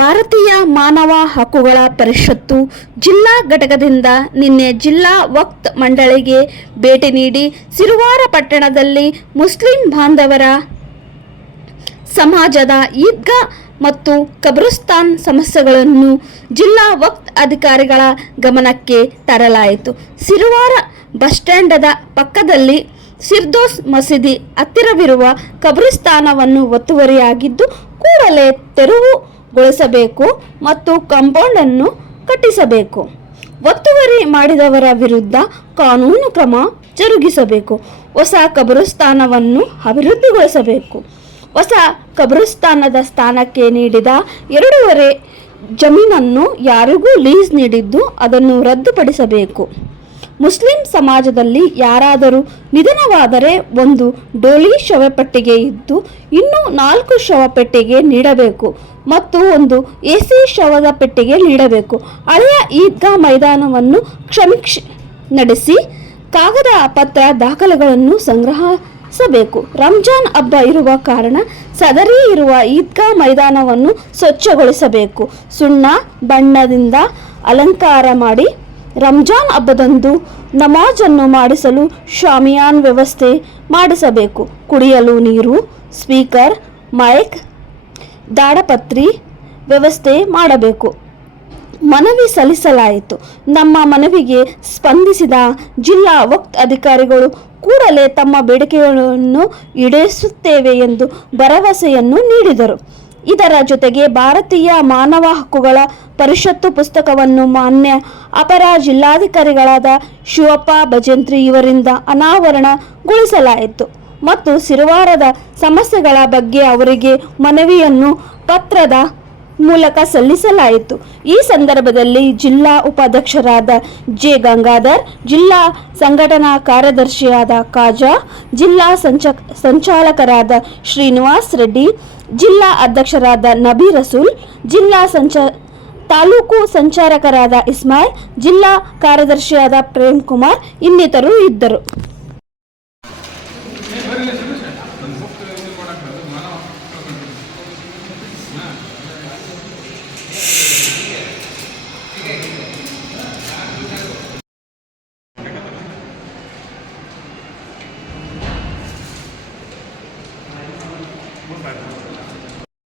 ಭಾರತೀಯ ಮಾನವ ಹಕ್ಕುಗಳ ಪರಿಷತ್ತು ಜಿಲ್ಲಾ ಘಟಕದಿಂದ ನಿನ್ನೆ ಜಿಲ್ಲಾ ವಕ್ಫ್ ಮಂಡಳಿಗೆ ಭೇಟಿ ನೀಡಿ ಸಿರುವಾರ ಪಟ್ಟಣದಲ್ಲಿ ಮುಸ್ಲಿಂ ಬಾಂಧವರ ಸಮಾಜದ ಈದ್ಗಾ ಮತ್ತು ಕಬ್ರಿಸ್ತಾನ್ ಸಮಸ್ಯೆಗಳನ್ನು ಜಿಲ್ಲಾ ವಕ್ಫ್ ಅಧಿಕಾರಿಗಳ ಗಮನಕ್ಕೆ ತರಲಾಯಿತು. ಸಿರುವಾರ ಬಸ್ ಸ್ಟ್ಯಾಂಡದ ಪಕ್ಕದಲ್ಲಿ ಫಿರ್ದೌಸ್ ಮಸೀದಿ ಹತ್ತಿರವಿರುವ ಕಬ್ರಿಸ್ತಾನವನ್ನು ಒತ್ತುವರಿಯಾಗಿದ್ದು ಕೂಡಲೇ ತೆರವುಗೊಳಿಸಬೇಕು ಮತ್ತು ಕಾಂಪೌಂಡ್ ಅನ್ನು ಕಟ್ಟಿಸಬೇಕು. ಒತ್ತುವರಿ ಮಾಡಿದವರ ವಿರುದ್ಧ ಕಾನೂನು ಕ್ರಮ ಜರುಗಿಸಬೇಕು. ಹೊಸ ಕಬ್ರಿಸ್ತಾನವನ್ನು ಅಭಿವೃದ್ಧಿಗೊಳಿಸಬೇಕು. ಹೊಸ ಕಬ್ರಿಸ್ತಾನದ ಸ್ಥಾನಕ್ಕೆ ನೀಡಿದ 2.5 ಜಮೀನನ್ನು ಯಾರಿಗೂ ಲೀಸ್ ನೀಡಿದ್ದು ಅದನ್ನು ರದ್ದುಪಡಿಸಬೇಕು. ಮುಸ್ಲಿಂ ಸಮಾಜದಲ್ಲಿ ಯಾರಾದರೂ ನಿಧನವಾದರೆ ಒಂದು ಡೋಲಿ ಶವಪೆಟ್ಟಿಗೆ ಇದ್ದು ಇನ್ನೂ 4 ಶವಪೆಟ್ಟಿಗೆ ನೀಡಬೇಕು ಮತ್ತು ಒಂದು ಎಸಿ ಶವದ ಪೆಟ್ಟಿಗೆ ನೀಡಬೇಕು. ಹಳೆಯ ಈದ್ಗಾ ಮೈದಾನವನ್ನು ಸಮೀಕ್ಷೆ ನಡೆಸಿ ಕಾಗದ ಪತ್ರ ದಾಖಲೆಗಳನ್ನು ಸಂಗ್ರಹಿಸಬೇಕು. ರಂಜಾನ್ ಹಬ್ಬ ಇರುವ ಕಾರಣ ಸದರಿ ಇರುವ ಈದ್ಗಾ ಮೈದಾನವನ್ನು ಸ್ವಚ್ಛಗೊಳಿಸಬೇಕು. ಸುಣ್ಣ ಬಣ್ಣದಿಂದ ಅಲಂಕಾರ ಮಾಡಿ ರಂಜಾನ್ ಹಬ್ಬದಂದು ನಮಾಜನ್ನು ಮಾಡಿಸಲು ಶಾಮಿಯಾನ್ ವ್ಯವಸ್ಥೆ ಮಾಡಿಸಬೇಕು. ಕುಡಿಯಲು ನೀರು, ಸ್ಪೀಕರ್, ಮೈಕ್, ದಾಡಪತ್ರಿ ವ್ಯವಸ್ಥೆ ಮಾಡಬೇಕು. ಮನವಿ ಸಲ್ಲಿಸಲಾಯಿತು. ನಮ್ಮ ಮನವಿಗೆ ಸ್ಪಂದಿಸಿದ ಜಿಲ್ಲಾ ವಕ್ಫ್ ಅಧಿಕಾರಿಗಳು ಕೂಡಲೇ ತಮ್ಮ ಬೇಡಿಕೆಗಳನ್ನು ಈಡೇರಿಸುತ್ತೇವೆ ಎಂದು ಭರವಸೆಯನ್ನು ನೀಡಿದರು. ಇದರ ಜೊತೆಗೆ ಭಾರತೀಯ ಮಾನವ ಹಕ್ಕುಗಳ ಪರಿಷತ್ತು ಪುಸ್ತಕವನ್ನು ಮಾನ್ಯ ಅಪರ ಜಿಲ್ಲಾಧಿಕಾರಿಗಳಾದ ಶಿವಪ್ಪ ಭಜಂತ್ರಿ ಇವರಿಂದ ಅನಾವರಣಗೊಳಿಸಲಾಯಿತು ಮತ್ತು ಸಿರುವಾರದ ಸಮಸ್ಯೆಗಳ ಬಗ್ಗೆ ಅವರಿಗೆ ಮನವಿಯನ್ನು ಪತ್ರದ ಮೂಲಕ ಸಲ್ಲಿಸಲಾಯಿತು. ಈ ಸಂದರ್ಭದಲ್ಲಿ ಜಿಲ್ಲಾ ಉಪಾಧ್ಯಕ್ಷರಾದ ಜೆ ಗಂಗಾಧರ್, ಜಿಲ್ಲಾ ಸಂಘಟನಾ ಕಾರ್ಯದರ್ಶಿಯಾದ ಖಾಜಾ, ಜಿಲ್ಲಾ ಸಂಚಾಲಕರಾದ ಶ್ರೀನಿವಾಸ್ ರೆಡ್ಡಿ, ಜಿಲ್ಲಾ ಅಧ್ಯಕ್ಷರಾದ ನಬಿ ರಸೂಲ್, ತಾಲೂಕು ಸಂಚಾಲಕರಾದ ಇಸ್ಮಾಯಿಲ್, ಜಿಲ್ಲಾ ಕಾರ್ಯದರ್ಶಿಯಾದ ಪ್ರೇಮ್ ಕುಮಾರ್ ಇನ್ನಿತರರು ಇದ್ದರು.